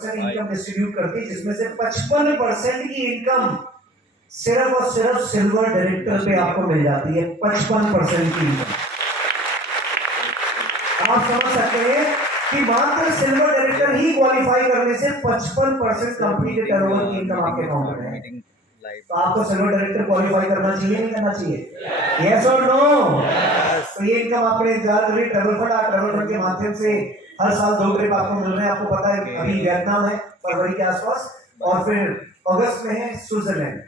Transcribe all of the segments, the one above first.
Income distribute करती है, जिसमें से 55% की इनकम सिर्फ और सिर्फ सिल्वर डायरेक्टर पे आपको मिल जाती है। 55% की इनकम आप समझ सकते हैं कि मात्र सिल्वर डायरेक्टर ही क्वालिफाई करने से 55% कंपनी के टर्नओवर की इनकम आपके अकाउंट में है। तो आपको सिल्वर डायरेक्टर क्वालिफाई करना चाहिए, नहीं करना चाहिए? यस और नो? तो ये इनकम आपने इंतजार करिए। ट्रैवल फंड के माध्यम से हर साल 2 ट्रिप आपको मिल रहे हैं। आपको पता है अभी वियतनाम है फरवरी के आसपास, और फिर अगस्त में है स्विट्जरलैंड।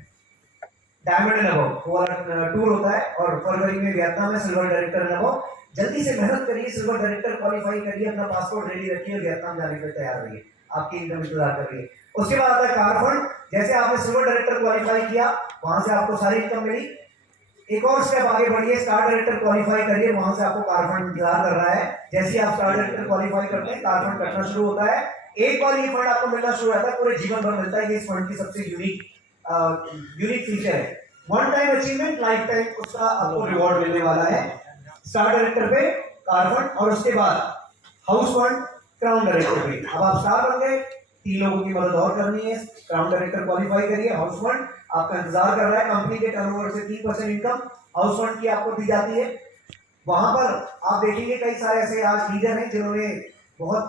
डायमंड एंड अबव वाला टूर होता है, और फरवरी में वियतनाम में सिल्वर डायरेक्टर एंड अबव। जल्दी से मेहनत करिए, सिल्वर डायरेक्टर क्वालिफाई करिए, अपना पासपोर्ट रेडी रखिए, वियतनाम जाने के लिए तैयार रहिए। आपकी इनकम इंतजार कर रही है। उसके बाद आता है कार फंड। जैसे आपने सिल्वर डायरेक्टर क्वालिफाई किया, वहां से आपको सारी इनकम मिली। एक और स्टेप आगे बढ़िए, स्टार डायरेक्टर क्वालिफाई करिए, वहां से आपको कार फंड इंतजार कर रहा है। जैसे आप स्टार डायरेक्टर क्वालिफाई करते हैं, कार फंड कटना शुरू होता है। एक बार ये फंड आपको मिलना शुरू होता है, पूरे जीवन भर मिलता है। ये इस फंड की सबसे यूनिक फीचर है। One time achievement, life time उसका आपको रिवॉर्ड मिलने वाला है। स्टार डायरेक्टर पे कार फंड, और उसके बाद हाउस फंड, क्राउन डायरेक्टर पे। अब आप स्टार बन गए, 3 लोगों की मदद और करनी है। क्राउन डायरेक्टर क्वालिफाई करिए, हाउस फंड आपका इंतजार कर रहा है। कंपनी के टर्नओवर से 3% इनकम हाउस फंड की आपको दी जाती है। वहां पर आप देखेंगे कई सारे ऐसे आज लीडर हैं जिन्होंने बहुत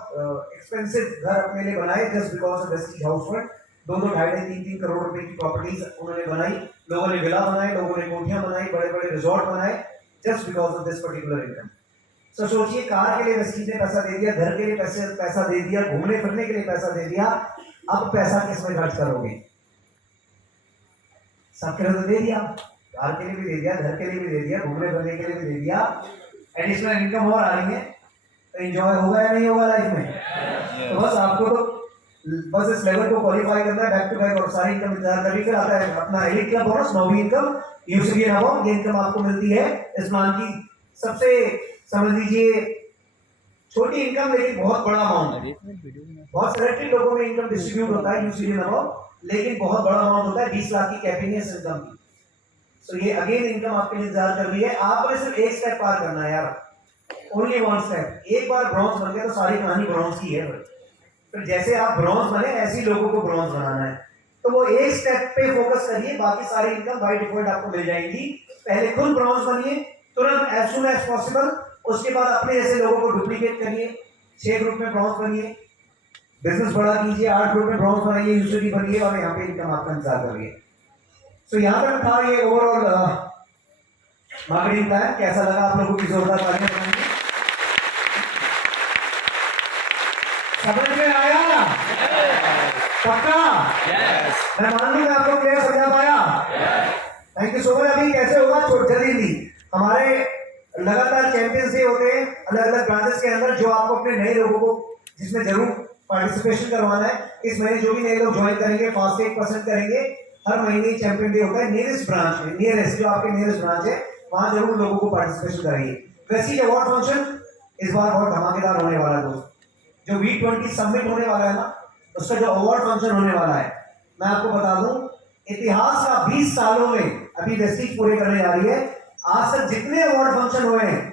एक्सपेंसिव घर अपने लिए बनाए just because of this house fund. 2-2, 2.5-3-3 crore रुपए की प्रॉपर्टीज उन्होंने बनाई। लोगों ने विला बनाए, लोगों ने कोठियां बनाई, बड़े बड़े रिजॉर्ट बनाए just because of this particular income. तो सोचिए, कार के लिए व्यक्ति ने पैसा दे दिया, घर के लिए पैसा दे दिया, घूमने फिरने के लिए पैसा दे दिया। अब पैसा किस में खर्च करोगे? सबके लिए तो दे दिया, कार के लिए भी दे दिया, घर के लिए भी दे दिया, घूमने फिरने के लिए भी दे दिया। एडिशनल इनकम और आ रही है, तो एंजॉय होगा या नहीं होगा लाइफ में? तो बस आपको तो बस इस लेवल को क्वालिफाई करना है, बैक टू बैक, और सारी इनकम इंतजार करनी। फिर आता है अपना एलिट का बोनस, नौवीं इनकम, यूसीडी अवार्ड। ये इनकम आपको मिलती है इस प्लान की सबसे, समझ लीजिए, छोटी इनकम लेकिन बहुत बड़ा अमाउंट। बहुत सिलेक्टेड लोगों में इनकम डिस्ट्रीब्यूट होता है यूसीडी अवार्ड, लेकिन बहुत बड़ा अमाउंट होता है, 20 लाख की कैपिंग है इस इनकम की। सो ये अगेन इनकम आपके लिए इंतजार कर रही है। आपने सिर्फ एक स्टेप पार करना है यार, ओनली वन स्टेप। एक बार ब्रॉन्ज बन गए तो सारी कहानी ब्रॉन्ज की है। फिर जैसे आप ब्रॉन्ज बने, ऐसे लोगों को ब्रॉन्ज बनाना है। तो वो एक स्टेप पे फोकस करिए, बाकी सारी इनकम बाय डिफॉल्ट आपको मिल जाएगी। पहले खुद ब्रॉन्ज बनिए तुरंत, एज सुन एज पॉसिबल। उसके बाद अपने जैसे लोगों को डुप्लीकेट करिए, 6 ग्रुप में ब्रॉन्ज बनिए, बिजनेस बड़ा कीजिए, 8 ग्रुप में ब्रॉन्ज बनाइए, यूसीडी बनिए, और यहाँ पे इनकम आपका इंतजार कर रही है। सो यहाँ तक था ये ओवरऑल मार्केटिंग प्लान। कैसा लगा आप लोगों की? जोरदार तालियां बजाएंगे। समझ में आया? पक्का? मैं मान लूं मैं आपको क्लियर समझा पाया? Thank you so much. अभी कैसे होगा, जल्दी थी, हमारे लगातार चैंपियंस डे होते हैं अलग अलग ब्रांचेस के अंदर, जो आपको अपने नए लोगों को जिसमें जरूर पार्टिसिपेशन करवाना है। इस महीने जो भी नए लोग ज्वाइन करेंगे, फास्ट 1% करेंगे। हर महीने चैंपियन डे होता है नियरेस्ट ब्रांच में, नियरेस्ट जो आपके नियरेस्ट ब्रांच है, वहां जरूर लोगों को पार्टिसिपेशन कराइए। वैसे अवार्ड फंक्शन इस बार बहुत धमाकेदार होने वाला है दोस्त। जो V20 सबमिट होने वाला है ना, उसका जो अवार्ड फंक्शन होने वाला है, मैं आपको बता दूं, इतिहास का 20 सालों में अभी वेस्टिज पूरे करने जा रही है। आज तक जितने अवार्ड फंक्शन हुए हैं